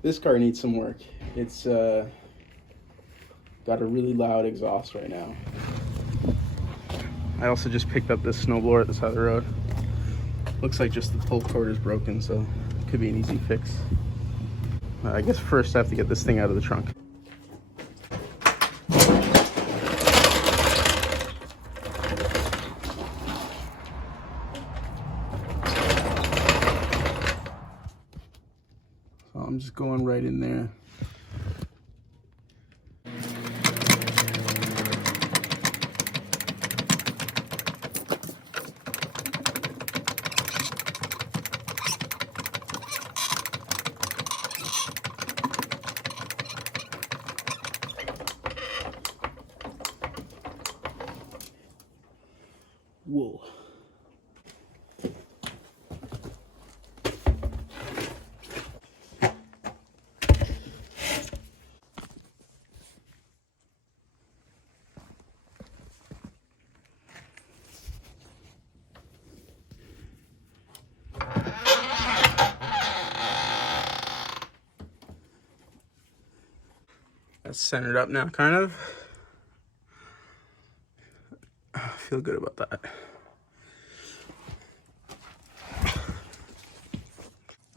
This car needs some work. It's got a really loud exhaust right now. I also just picked up this snowblower at the side of the road. Looks like just the pull cord is broken, so it could be an easy fix. I guess first I have to get this thing out of the trunk. So I'm just going right in there. Whoa. That's centered up now, kind of. I feel good about that.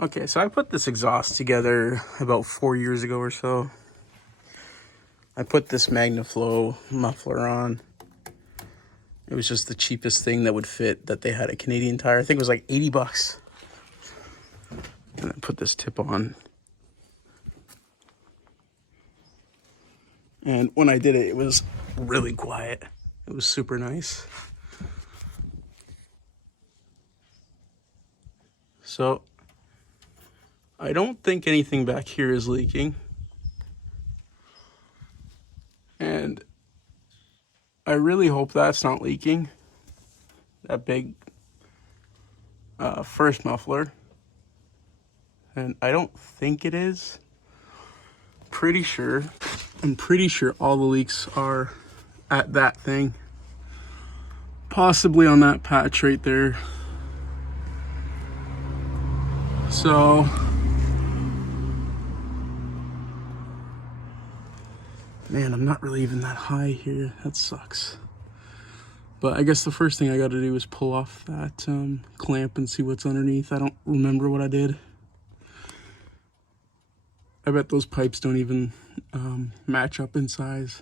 Okay, so I put this exhaust together about 4 years ago or so. I put this MagnaFlow muffler on. It was just the cheapest thing that would fit that they had at Canadian Tire. I think it was like 80 bucks. And I put this tip on. And when I did it, it was really quiet. It was super nice. So I don't think anything back here is leaking. And I really hope that's not leaking. That big first muffler. And I don't think it is. I'm pretty sure all the leaks are at that thing. Possibly on that patch right there. So man, I'm not really even that high here. That sucks. But I guess the first thing I got to do is pull off that clamp and see what's underneath. I don't remember what I did. I bet those pipes don't even match up in size.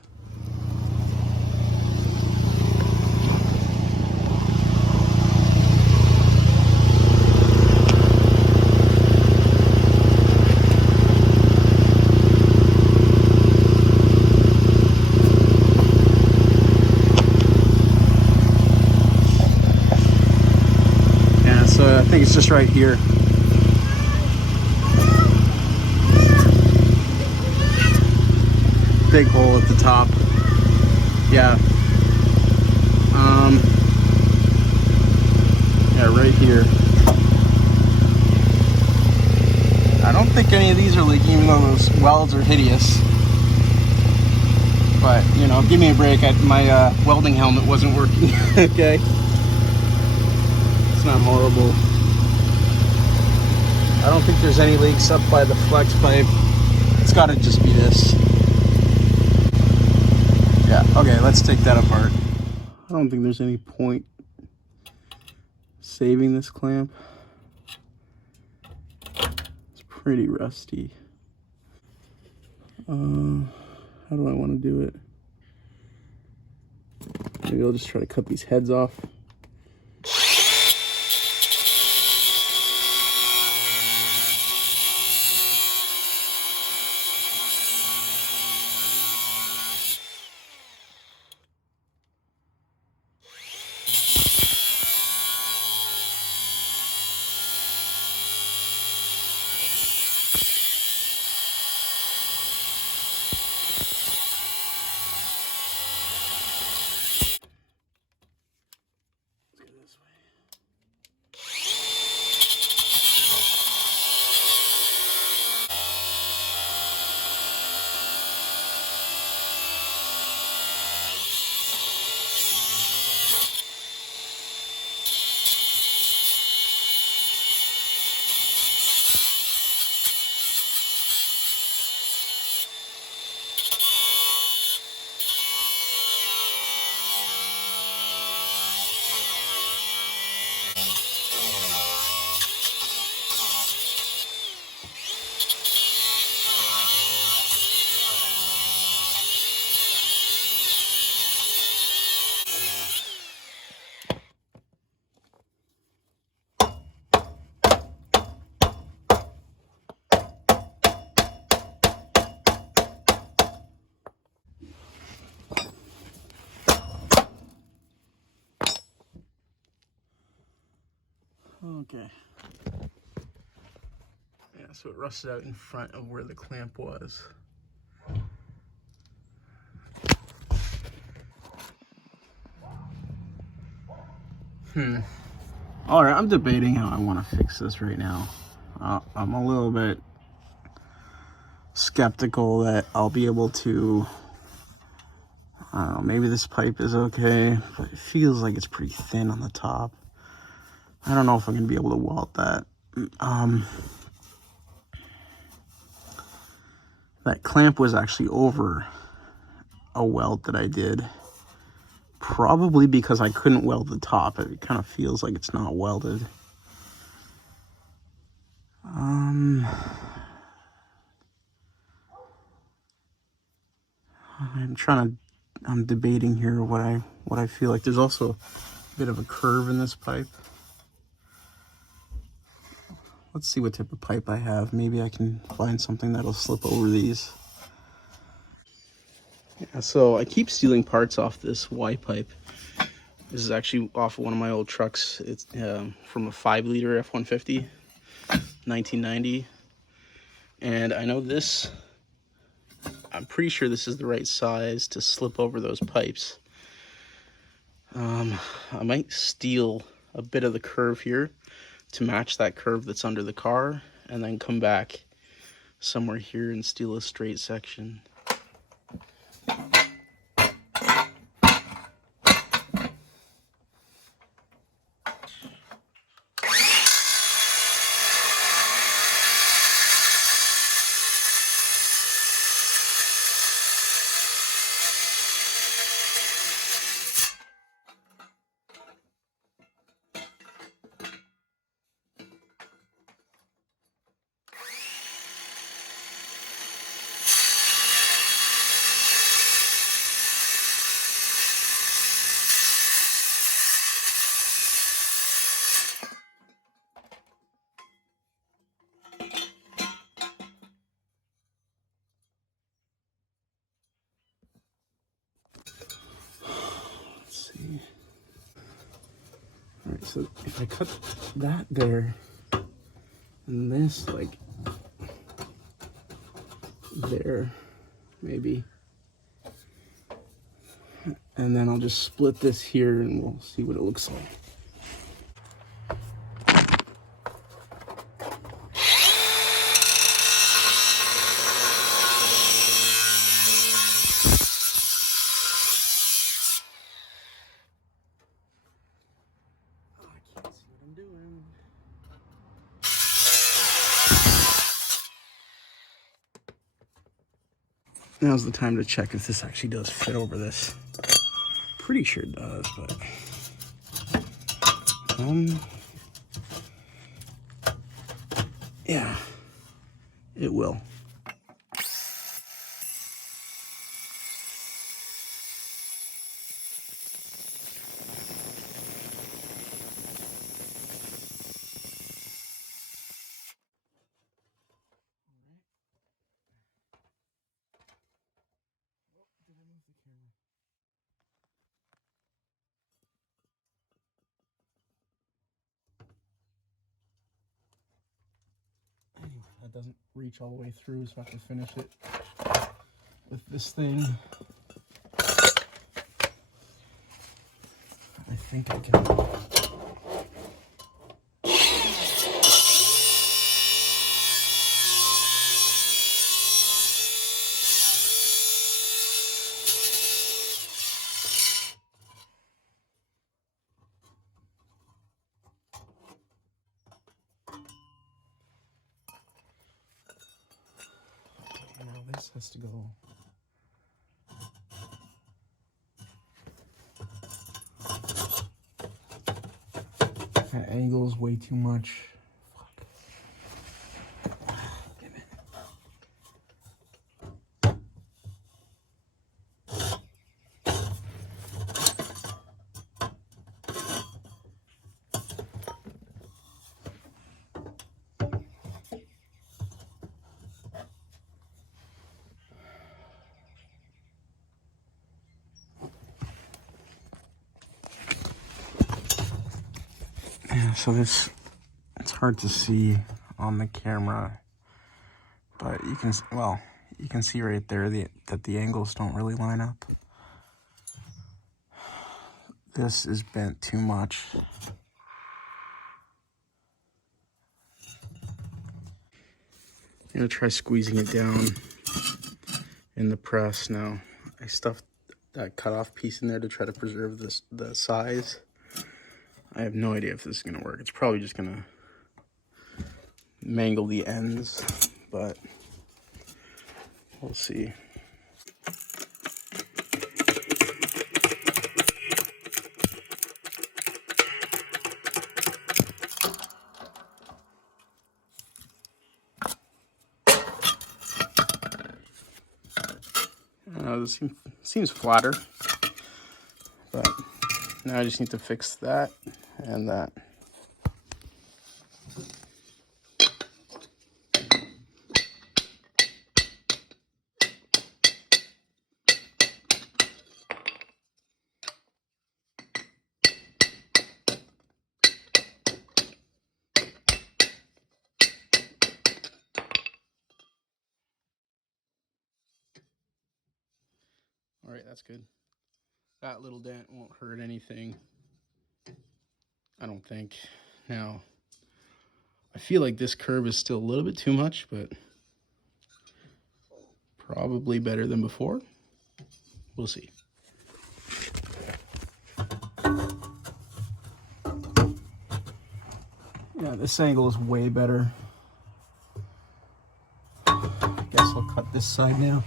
Yeah, so I think it's just right here. Big hole at the top. Yeah. Yeah, right here. I don't think any of these are leaking, even though those welds are hideous. But, you know, give me a break. My welding helmet wasn't working. Okay. It's not horrible. I don't think there's any leaks up by the flex pipe. It's got to just be this. Yeah, okay, let's take that apart. I don't think there's any point saving this clamp. It's pretty rusty. How do I want to do it? Maybe I'll just try to cut these heads off. Okay. Yeah, so it rusted out in front of where the clamp was. All right, I'm debating how I want to fix this right now. I'm a little bit skeptical that I'll be able to, I don't know, maybe this pipe is okay, but it feels like it's pretty thin on the top. I don't know if I'm going to be able to weld that. That clamp was actually over a weld that I did. Probably because I couldn't weld the top. It kind of feels like it's not welded. I'm debating here what I feel like. There's also a bit of a curve in this pipe. Let's see what type of pipe I have. Maybe I can find something that'll slip over these. Yeah, so I keep stealing parts off this Y pipe. This is actually off of one of my old trucks. It's from a 5-liter F-150, 1990. And I know this, I'm pretty sure this is the right size to slip over those pipes. I might steal a bit of the curve here to match that curve that's under the car, and then come back somewhere here and steal a straight section. Let's see. All right, so if I cut that there, and this like there, maybe, and then I'll just split this here and we'll see what it looks like. I can't see what I'm doing. Now's the time to check if this actually does fit over this. Pretty sure it does, but yeah, it will. Anyway, that doesn't reach all the way through, so I have to finish it with this thing. I think I can. Now this has to go. That angle is way too much. Fuck. Damn it. Yeah, so this hard to see on the camera, but you can, well, you can see right there that the angles don't really line up. This is bent too much. I'm gonna try squeezing it down in the press now. I stuffed that cutoff piece in there to try to preserve the size. I have no idea if this is gonna work. It's probably just gonna mangle the ends, but we'll see. This seems flatter, but now I just need to fix that and that. All right, that's good. That little dent won't hurt anything, I don't think. Now, I feel like this curve is still a little bit too much, but probably better than before. We'll see. Yeah, this angle is way better. I guess I'll cut this side now.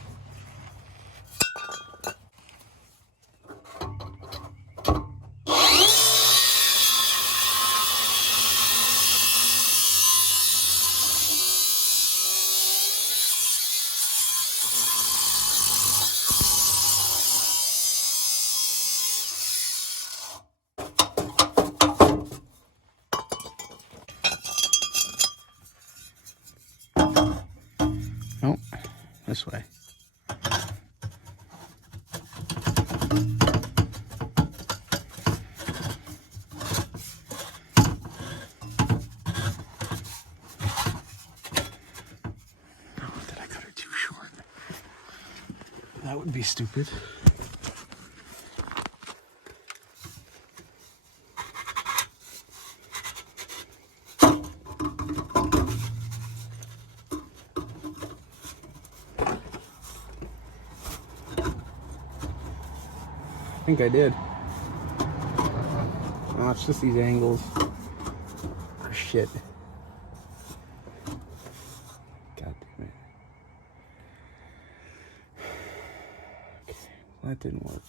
Nope, this way. Did I cut it too short? That would be stupid. I think I did. Oh, it's just these angles. Oh, shit. God damn it. Okay, well, that didn't work.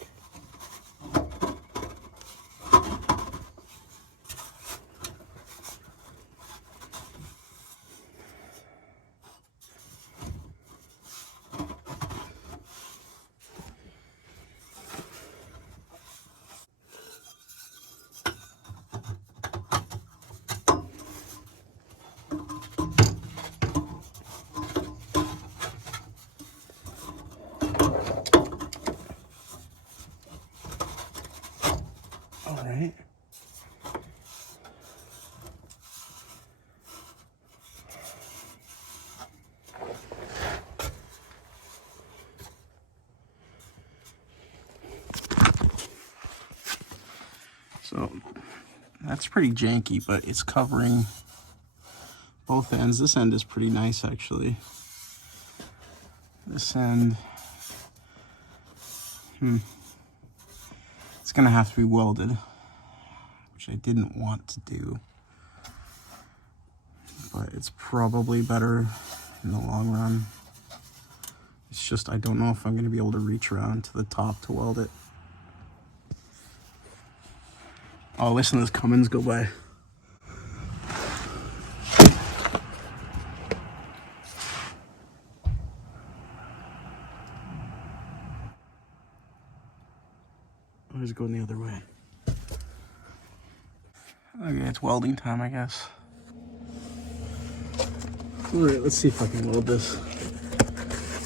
All right. So that's pretty janky, but it's covering both ends. This end is pretty nice, actually. This end, it's gonna have to be welded, which I didn't want to do, but it's probably better in the long run. It's just, I don't know if I'm gonna be able to reach around to the top to weld it. Oh, listen to this Cummins go by. I was going the other way. Okay, it's welding time, I guess. Alright, let's see if I can weld this.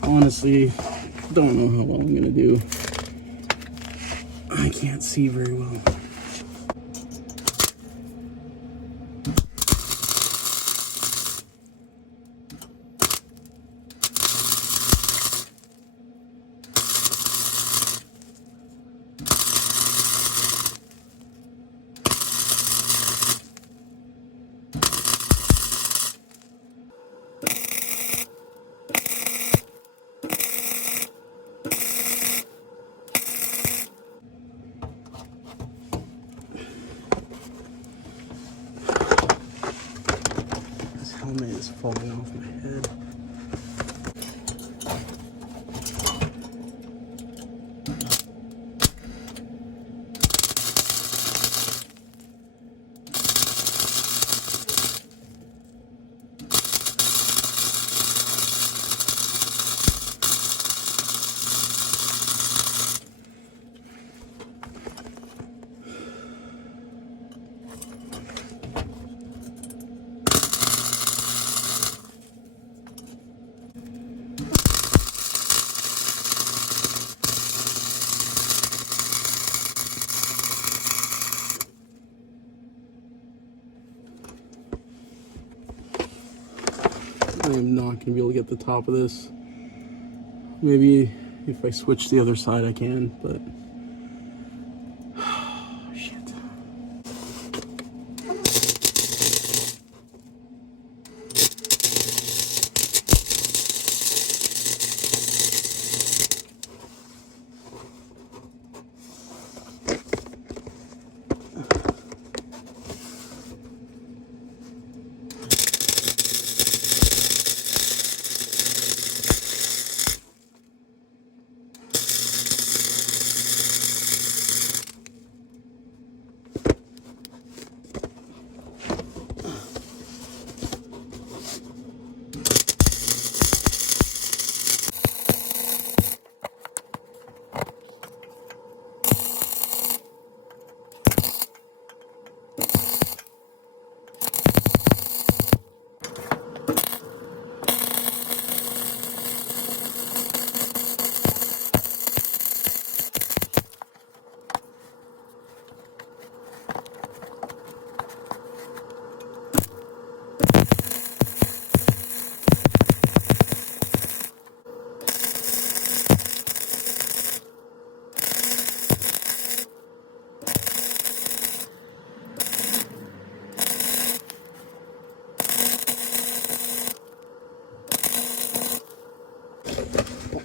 Honestly, don't know how well I'm gonna do. I can't see very well. I am not going to be able to get the top of this. Maybe if I switch the other side I can, but shit.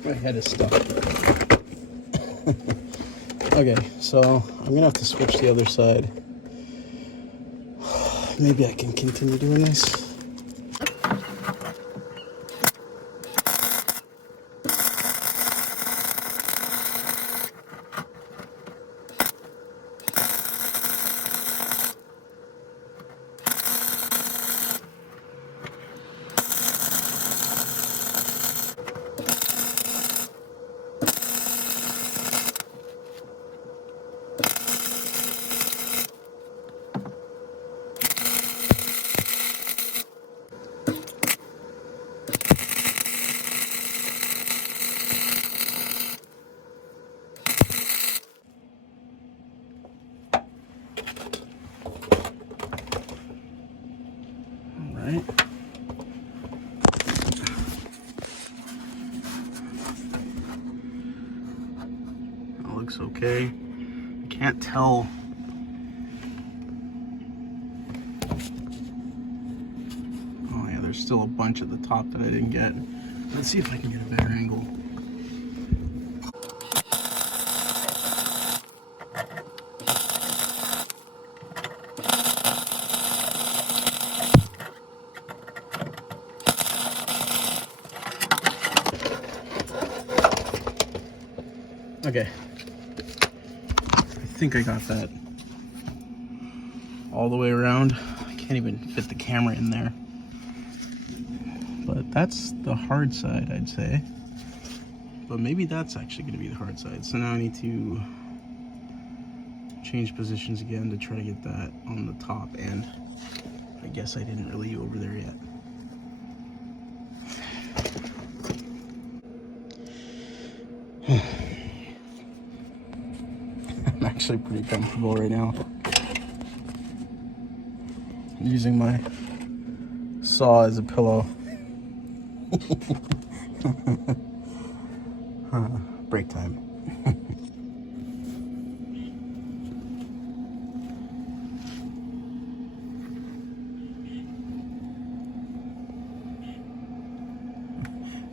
My head is stuck. Okay, so I'm gonna have to switch the other side. Maybe I can continue doing this. Right. That looks okay. I can't tell. Oh yeah, there's still a bunch at the top that I didn't get. Let's see if I can get a better angle. Okay, I think I got that all the way around. I can't even fit the camera in there. But that's the hard side, I'd say. But maybe that's actually going to be the hard side. So now I need to change positions again to try to get that on the top. And I guess I didn't really go over there yet. I'm actually pretty comfortable right now. I'm using my saw as a pillow. Break time.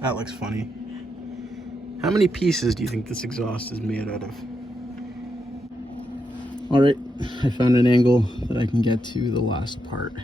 That looks funny. How many pieces do you think this exhaust is made out of? All right, I found an angle that I can get to the last part.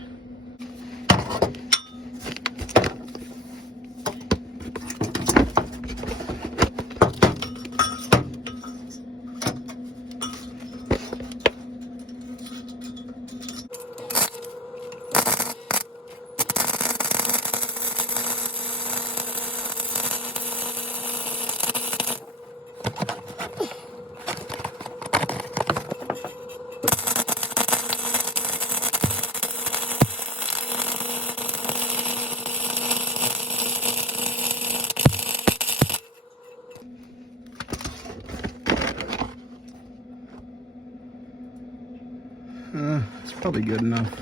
It's probably good enough.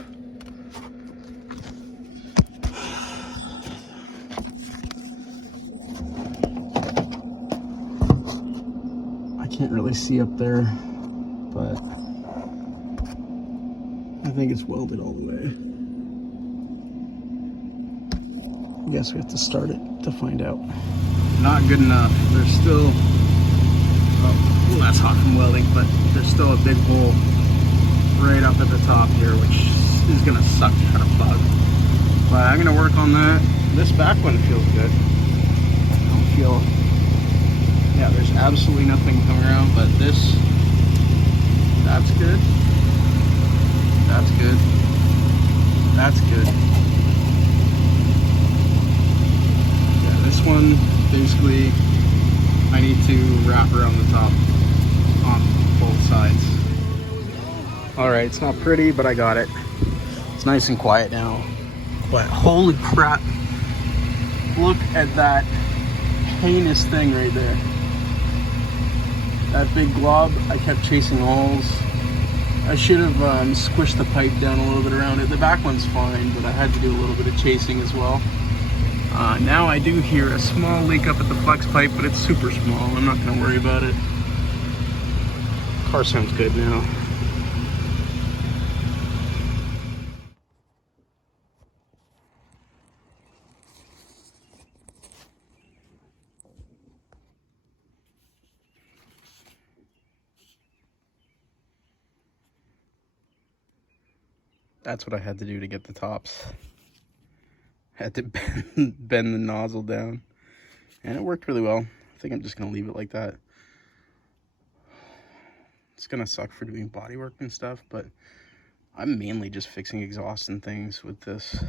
Can't really see up there, but I think it's welded all the way. I guess we have to start it to find out. Not good enough. There's still, well, that's hot from welding, but there's still a big hole right up at the top here, which is gonna suck to try to plug. But I'm gonna work on that. This back one feels good. I don't feel, yeah, there's absolutely nothing coming around, but this, that's good. That's good. That's good. Yeah, this one, basically, I need to wrap around the top on both sides. All right, it's not pretty, but I got it. It's nice and quiet now. But holy crap, look at that heinous thing right there. That big glob, I kept chasing holes. I should have squished the pipe down a little bit around it. The back one's fine, but I had to do a little bit of chasing as well. Now I do hear a small leak up at the flex pipe, but it's super small. I'm not gonna worry about it. Car sounds good now. That's what I had to do to get the tops. Had to bend the nozzle down, and it worked really well. I think I'm just gonna leave it like that. It's gonna suck for doing body work and stuff, but I'm mainly just fixing exhaust and things with this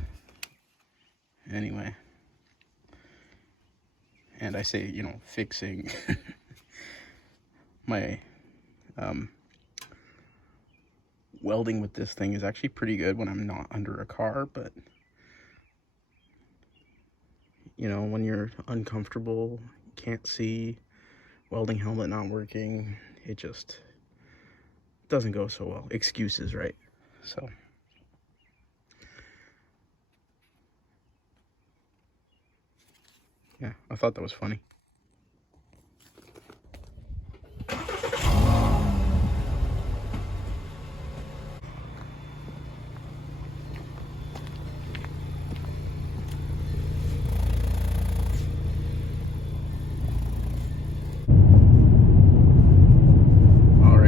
anyway. And I say, you know, fixing. My welding with this thing is actually pretty good when I'm not under a car, but you know, when you're uncomfortable, can't see, welding helmet not working, it just doesn't go so well. Excuses, right? So yeah, I thought that was funny.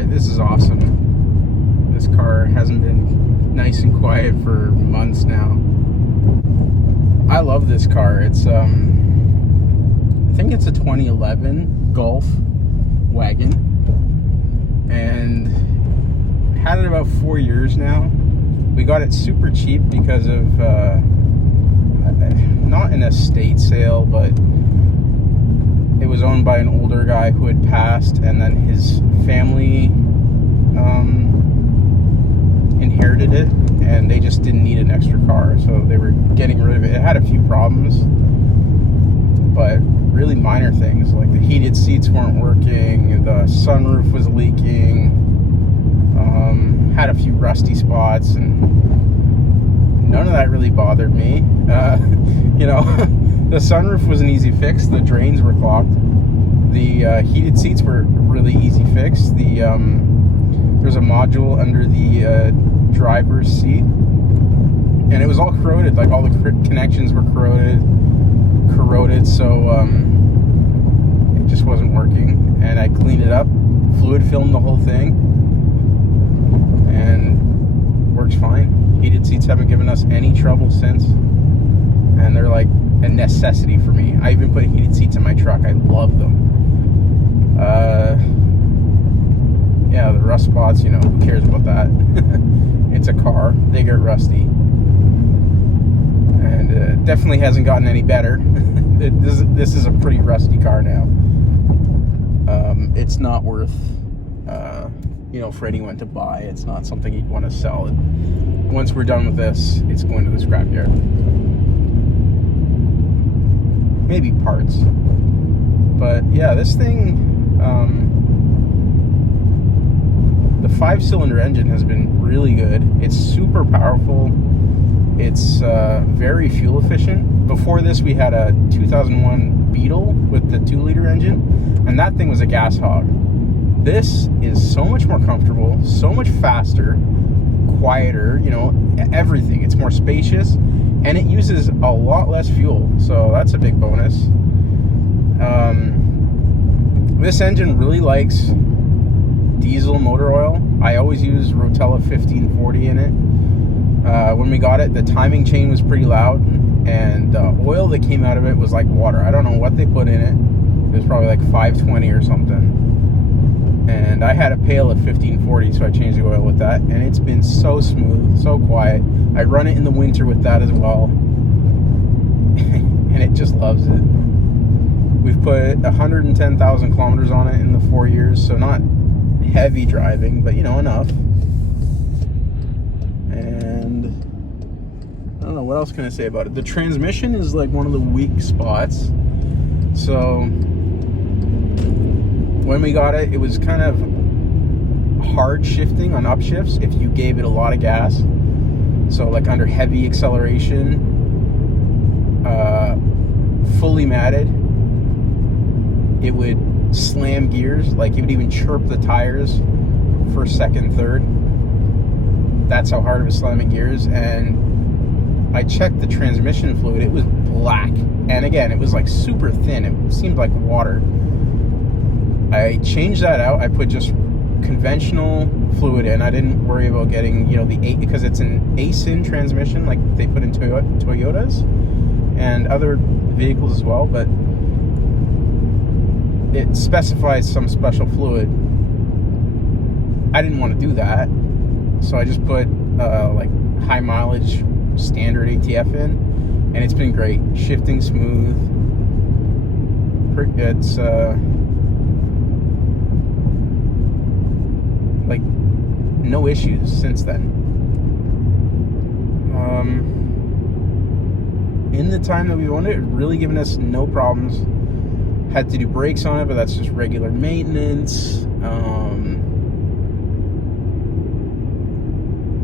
This is awesome. This car hasn't been nice and quiet for months now. I love this car. It's I think it's a 2011 Golf Wagon, and had it about 4 years now. We got it super cheap because of not an estate sale, but it was owned by an older guy who had passed, and then his family inherited it, and they just didn't need an extra car, so they were getting rid of it. It had a few problems, but really minor things, like the heated seats weren't working, the sunroof was leaking, had a few rusty spots, and none of that really bothered me. You know, the sunroof was an easy fix, the drains were clogged, the heated seats were really easy fix. There's a module under the driver's seat, and it was all corroded, like all the connections were corroded, so it just wasn't working. And I cleaned it up, fluid filmed the whole thing, and works fine. Heated seats haven't given us any trouble since, and they're like a necessity for me. I even put heated seats in my truck. I love them. Yeah, the rust spots, you know, who cares about that? It's a car, they get rusty, and it definitely hasn't gotten any better. This is a pretty rusty car now. It's not worth you know, for anyone to buy. It's not something you'd want to sell. Once we're done with this, it's going to the scrapyard. Maybe parts, but yeah, this thing, the 5-cylinder engine has been really good. It's super powerful. It's very fuel efficient. Before this, we had a 2001 Beetle with the 2-liter engine, and that thing was a gas hog. This is so much more comfortable, so much faster, quieter, you know, everything. It's more spacious, and it uses a lot less fuel, so that's a big bonus. This engine really likes diesel motor oil. I always use Rotella 1540 in it. When we got it, the timing chain was pretty loud, and the oil that came out of it was like water. I don't know what they put in it. It was probably like 520 or something. And I had a pail of 1540, so I changed the oil with that, and it's been so smooth, so quiet. I run it in the winter with that as well, and it just loves it. We've put 110,000 kilometers on it in the 4 years, so not heavy driving, but you know, enough. And I don't know, what else can I say about it? The transmission is like one of the weak spots. So when we got it, it was kind of hard shifting on upshifts if you gave it a lot of gas. So like under heavy acceleration, fully matted, it would slam gears. Like it would even chirp the tires first, second, third. That's how hard it was slamming gears. And I checked the transmission fluid, it was black. And again, it was like super thin, it seemed like water. I changed that out. I put just conventional fluid in. I didn't worry about getting, you know, the because it's an ASIN transmission like they put in Toyotas and other vehicles as well, but it specifies some special fluid. I didn't want to do that, so I just put like high mileage standard ATF in, and it's been great. Shifting smooth. It's like no issues since then. In the time that we owned it, really given us no problems. Had to do brakes on it, but that's just regular maintenance. I'm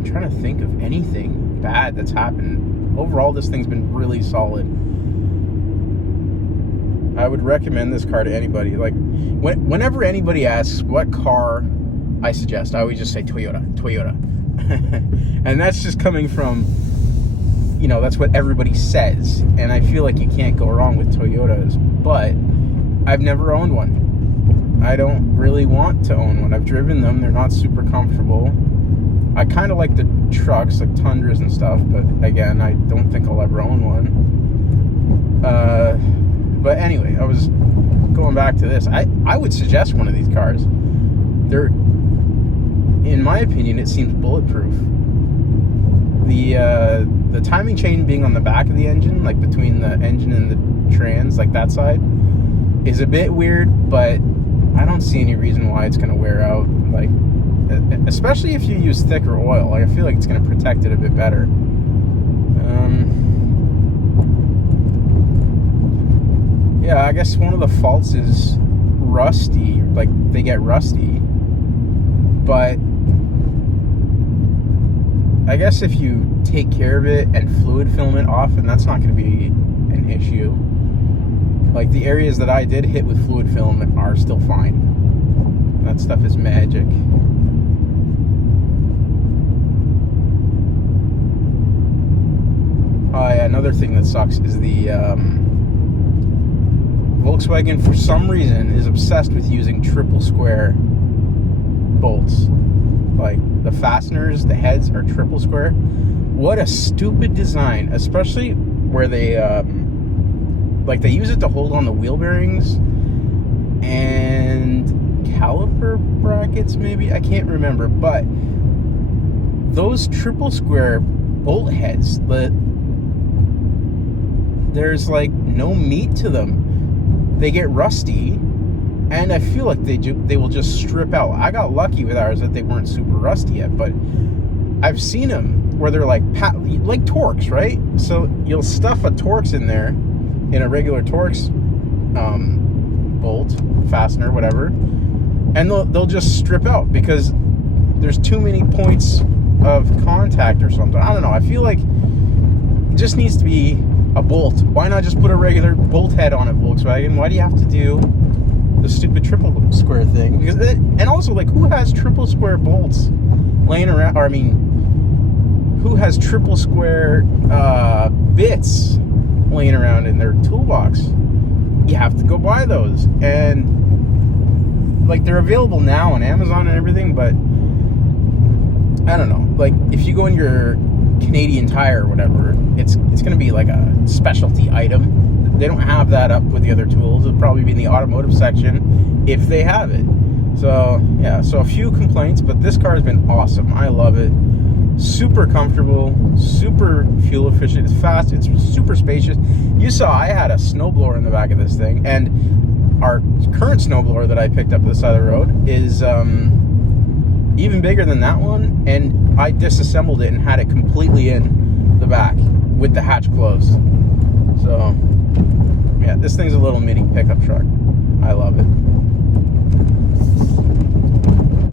trying to think of anything bad that's happened. Overall, this thing's been really solid. I would recommend this car to anybody. Like, whenever anybody asks what car I suggest, I always just say Toyota. And that's just coming from, you know, that's what everybody says. And I feel like you can't go wrong with Toyotas, but I've never owned one. I don't really want to own one. I've driven them. They're not super comfortable. I kind of like the trucks, like Tundras and stuff, but again, I don't think I'll ever own one. But anyway, I was going back to this. I would suggest one of these cars. They're, in my opinion, it seems bulletproof. The timing chain being on the back of the engine, like between the engine and the trans, like that side, is a bit weird, but I don't see any reason why it's going to wear out. Like, especially if you use thicker oil, like I feel like it's going to protect it a bit better. Yeah, I guess one of the faults is rusty. Like, they get rusty, but I guess if you take care of it and fluid film it off, and that's not going to be an issue. Like, the areas that I did hit with fluid film are still fine. That stuff is magic. Yeah, another thing that sucks is the Volkswagen, for some reason, is obsessed with using triple square bolts. Like, the fasteners, the heads are triple square. What a stupid design, especially where they like they use it to hold on the wheel bearings and caliper brackets, maybe, I can't remember. But those triple square bolt heads, there's like no meat to them. They get rusty, and I feel like they will just strip out. I got lucky with ours that they weren't super rusty yet, but I've seen them where they're like Torx, right? So you'll stuff a Torx in there, in a regular Torx bolt, fastener, whatever, and they'll just strip out because there's too many points of contact or something. I don't know. I feel like it just needs to be a bolt. Why not just put a regular bolt head on it, Volkswagen? Why do you have to do the stupid triple square thing. Because and also, like, who has triple square bolts laying around? Or I mean, who has triple square bits laying around in their toolbox? You have to go buy those, and like they're available now on Amazon and everything, but I don't know. Like if you go in your Canadian Tire or whatever, it's gonna be like a specialty item. They don't have that up with the other tools. It'll probably be in the automotive section if they have it. So yeah, so a few complaints, but this car has been awesome. I love it. Super comfortable, super fuel efficient, it's fast, it's super spacious. You saw I had a snowblower in the back of this thing, and our current snowblower that I picked up at the side of the road is even bigger than that one, and I disassembled it and had it completely in the back with the hatch closed. So yeah, this thing's a little mini pickup truck. I love it.